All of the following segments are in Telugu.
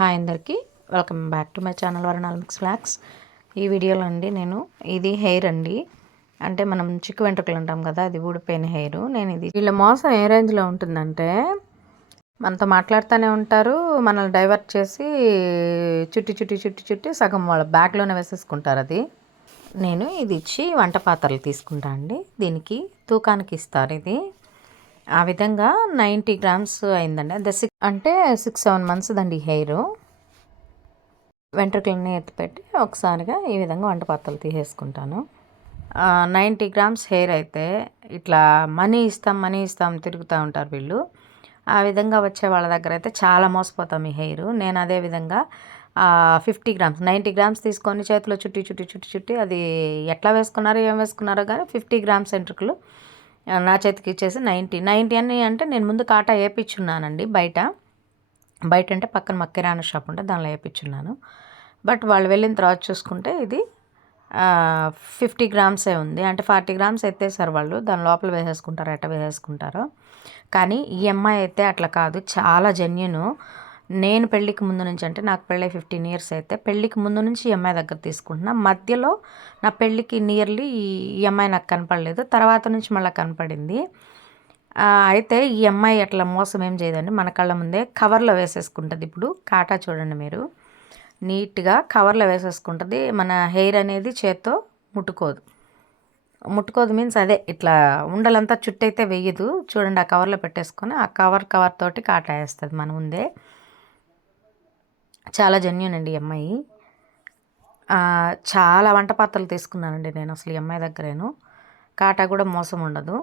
హాయ్ అందరికీ. Welcome back to my channel వరణాల్ mix ఫ్లాక్స్ ఈ వీడియోలో అండి నేను ఇది హెయిర్ అండి. అంటే మనం చిక్కు వెంట్రుకలు అంటాం కదా అది ఊడిపోయిన హెయిర్. నేను ఇది వీళ్ళ మోసం ఏ రేంజ్లో ఉంటుందంటే మనతో మాట్లాడుతూనే ఉంటారు మనల్ని డైవర్ట్ చేసి చుట్టి చుట్టి చుట్టి చుట్టి సగం వాళ్ళ బ్యాగ్లోనే వేసేసుకుంటారు అది. నేను ఇది ఇచ్చి వంట పాత్రలు తీసుకుంటా అండి. దీనికి తూకానికి ఇస్తారు ఇది. ఆ విధంగా నైంటీ గ్రామ్స్ అయిందండి. అదే సిక్స్ అంటే సిక్స్ సెవెన్ మంత్స్ దండి హెయిర్ వెంట్రుకలని ఎత్తిపెట్టి ఒకసారిగా ఈ విధంగా వంట పాత్రలు తీసేసుకుంటాను. నైంటీ గ్రామ్స్ హెయిర్ అయితే ఇట్లా మనీ ఇస్తాం మనీ ఇస్తాం తిరుగుతూ ఉంటారు వీళ్ళు. ఆ విధంగా వచ్చే వాళ్ళ దగ్గర అయితే చాలా మోసపోతాం ఈ హెయిర్ నేను అదే విధంగా ఫిఫ్టీ గ్రామ్స్ నైంటీ గ్రామ్స్ తీసుకొని చేతిలో చుట్టి చుట్టి చుట్టి చుట్టి అది ఎట్లా వేసుకున్నారో ఏం వేసుకున్నారో కానీ ఫిఫ్టీ గ్రామ్స్ వెంట్రుకలు నా చేతికి ఇచ్చేసి నైంటీ. నైంటీ అని అంటే నేను ముందు కాటా వేయించున్నానండి బయట. బయట అంటే పక్కన మా కిరాణా షాప్ ఉంటే దానిలో వేయించున్నాను బట్ వాళ్ళు వెళ్ళిన తర్వాత చూసుకుంటే ఇది ఫిఫ్టీ గ్రామ్సే ఉంది. అంటే ఫార్టీ గ్రామ్స్ ఎత్తేసారు వాళ్ళు. దాని లోపల వేసేసుకుంటారు ఎట్ట వేసేసుకుంటారో. కానీ ఈ అమ్మాయి అయితే అట్లా కాదు. చాలా జెన్యును. నేను పెళ్ళికి ముందు నుంచి అంటే నాకు పెళ్ళి ఫిఫ్టీన్ ఇయర్స్ అయితే పెళ్ళికి ముందు నుంచి ఈ అమ్మాయి దగ్గర తీసుకుంటున్నా. మధ్యలో నా పెళ్ళికి నియర్లీ ఈ అమ్మాయి నాకు కనపడలేదు. తర్వాత నుంచి మళ్ళీ కనపడింది. అయితే ఈ అమ్మాయి అట్లా మోసం ఏం చేయదండి. మన కళ్ళ ముందే కవర్లో వేసేసుకుంటుంది ఇప్పుడు. కాటా చూడండి మీరు. నీట్గా కవర్లో వేసేసుకుంటుంది. మన హెయిర్ అనేది చేత్తో ముట్టుకోదు. ముట్టుకోదు మీన్స్ అదే ఇట్లా ఉండలంతా చుట్టైతే వేయదు. చూడండి ఆ కవర్లో పెట్టేసుకొని ఆ కవర్ కవర్ తోటి కాటా వేస్తుంది మన ముందే. చాలా జెన్యున్ అండి ఈ అమ్మాయి. చాలా వంట పాత్రలు తీసుకున్నానండి నేను అసలు ఈ అమ్మాయి దగ్గరేను. కాటా కూడా మోసం ఉండదు.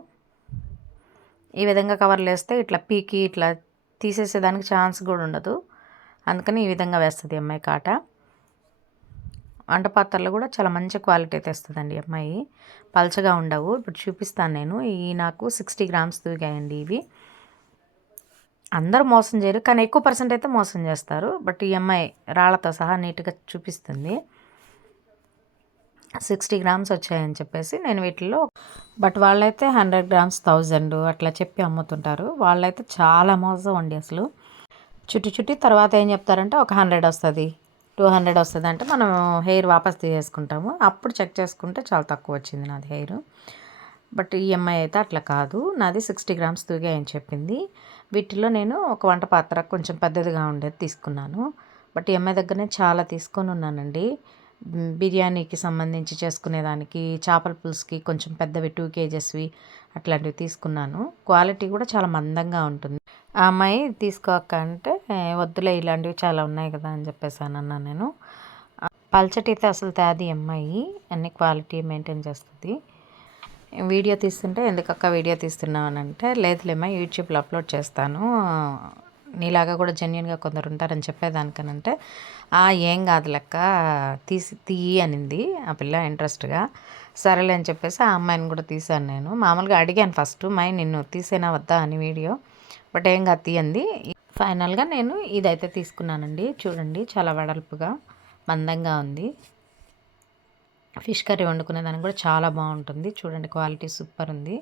ఈ విధంగా కవర్లు వేస్తే ఇట్లా పీకి ఇట్లా తీసేసేదానికి ఛాన్స్ కూడా ఉండదు. అందుకని ఈ విధంగా వేస్తుంది అమ్మాయి కాట. వంట పాత్రలు కూడా చాలా మంచి క్వాలిటీ తెస్తుందండి అమ్మాయి. పల్చగా ఉండవు. ఇప్పుడు చూపిస్తాను నేను. ఈ నాకు సిక్స్టీ గ్రామ్స్ దూగాయండి ఇవి. అందరూ మోసం చేయరు కానీ ఎక్కువ పర్సెంట్ అయితే మోసం చేస్తారు. బట్ ఈఎంఐ రాళ్ళతో సహా నీట్గా చూపిస్తుంది. సిక్స్టీ గ్రామ్స్ వచ్చాయని చెప్పేసి నేను వీటిల్లో బట్ వాళ్ళైతే హండ్రెడ్ గ్రామ్స్ థౌజండ్ అట్లా చెప్పి అమ్ముతుంటారు. వాళ్ళైతే చాలా మోసం అండి అసలు. చుట్టి చుట్టి తర్వాత ఏం చెప్తారంటే ఒక హండ్రెడ్ వస్తుంది టూ హండ్రెడ్ వస్తుంది అంటే మనం హెయిర్ వాపస్ తీసేసుకుంటాము. అప్పుడు చెక్ చేసుకుంటే చాలా తక్కువ వచ్చింది నాది హెయిర్. బట్ ఈఎంఐ అయితే అట్లా కాదు. నాది సిక్స్టీ గ్రామ్స్ తూగే అని చెప్పింది. వీటిలో నేను ఒక వంట పాత్ర కొంచెం పెద్దదిగా ఉండేది తీసుకున్నాను. బట్ ఎంఐ దగ్గరనే చాలా తీసుకొని ఉన్నానండి. బిర్యానీకి సంబంధించి చేసుకునేదానికి చేపల పులుసుకి కొంచెం పెద్దవి టూ కేజెస్వి అట్లాంటివి తీసుకున్నాను. క్వాలిటీ కూడా చాలా మందంగా ఉంటుంది. ఆ అమ్మాయి తీసుకోక అంటే వద్దులే ఇలాంటివి చాలా ఉన్నాయి కదా అని చెప్పేసాను అన్నా నేను. పల్చటి అయితే అసలు తేది అమ్మాయి. అన్ని క్వాలిటీ మెయింటైన్ చేస్తుంది. వీడియో తీస్తుంటే ఎందుకక్క వీడియో తీస్తున్నావు అని అంటే లేదులేమ్మా యూట్యూబ్లో అప్లోడ్ చేస్తాను. నీలాగా కూడా జెన్యున్గా కొందరు ఉంటారని చెప్పేదానికనంటే ఏం కాదు లెక్క తీసి తీయి అనింది ఆ పిల్ల ఇంట్రెస్ట్గా. సరేలే అని చెప్పేసి ఆ అమ్మాయిని కూడా తీసాను నేను. మామూలుగా అడిగాను ఫస్ట్ మై నిన్ను తీసేనా వద్దా? అని వీడియో. బట్ ఏం కాదు తీయంది. ఫైనల్గా నేను ఇదైతే తీసుకున్నానండి. చూడండి చాలా వెడల్పుగా మందంగా ఉంది. ఫిష్ కర్రీ వండుకునే దానికి కూడా చాలా బాగుంటుంది. చూడండి క్వాలిటీ సూపర్ ఉంది.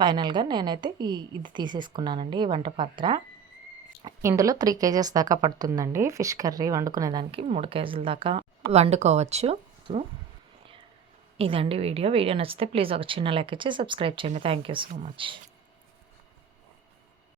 ఫైనల్గా నేనైతే ఈ ఇది తీసేసుకున్నానండి ఈ వంట పాత్ర. ఇందులో త్రీ కేజెస్ దాకా పడుతుందండి ఫిష్ కర్రీ వండుకునేదానికి మూడు కేజీల దాకా వండుకోవచ్చు. ఇదండి వీడియో. వీడియో నచ్చితే ప్లీజ్ ఒక చిన్న లెక్క ఇచ్చి సబ్స్క్రైబ్ చేయండి. Thank you so much.